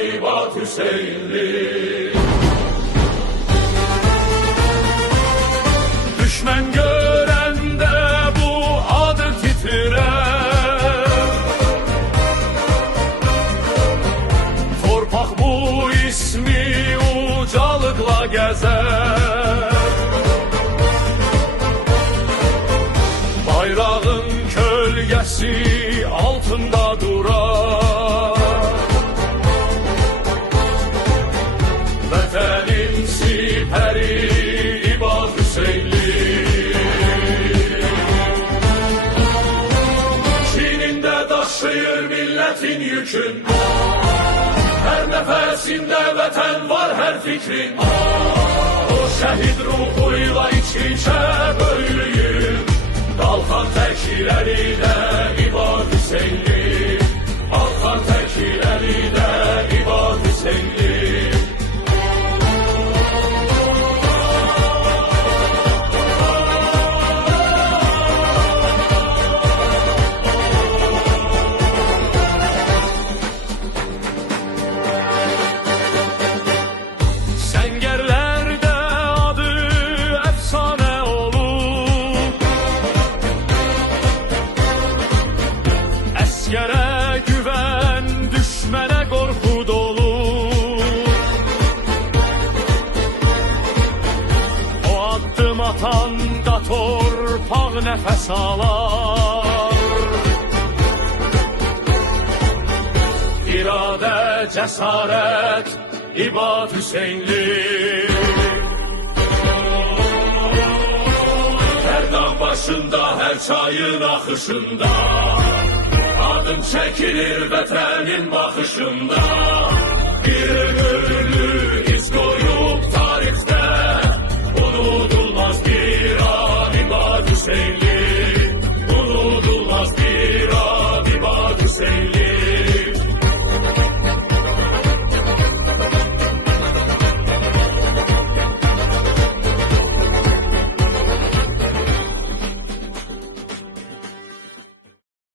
İbad Hüseyinli. Düşman görende bu adı titrer, torpaq bu ismi ucalıqla gəzər. Bayrağın kölgəsi altında durar, vətənin sipəri İbad Hüseyinli. Çinində daşıyır millətin yükün, hər nəfəsində vətən var hər fikrin. O şəhid ruhuyla iç-içə böyüyür, qalxan təkirəli də İbad Hüseyinli. Qalxan təkirəli də İbad Hüseyinli. Səngərlərdə adı əfsanə olur, əskərə güvən, düşmənə qorxu dolu. O addım atanda torpaq nəfəs alar, iradə, cəsarət İbad Hüseyinli. Hər dağ başında, hər çayın axışında adın çəkilir vətənin baxışında. Bir ömürlü iz qoyub tarixdə, unudulmaz bir an İbad Hüseyinli.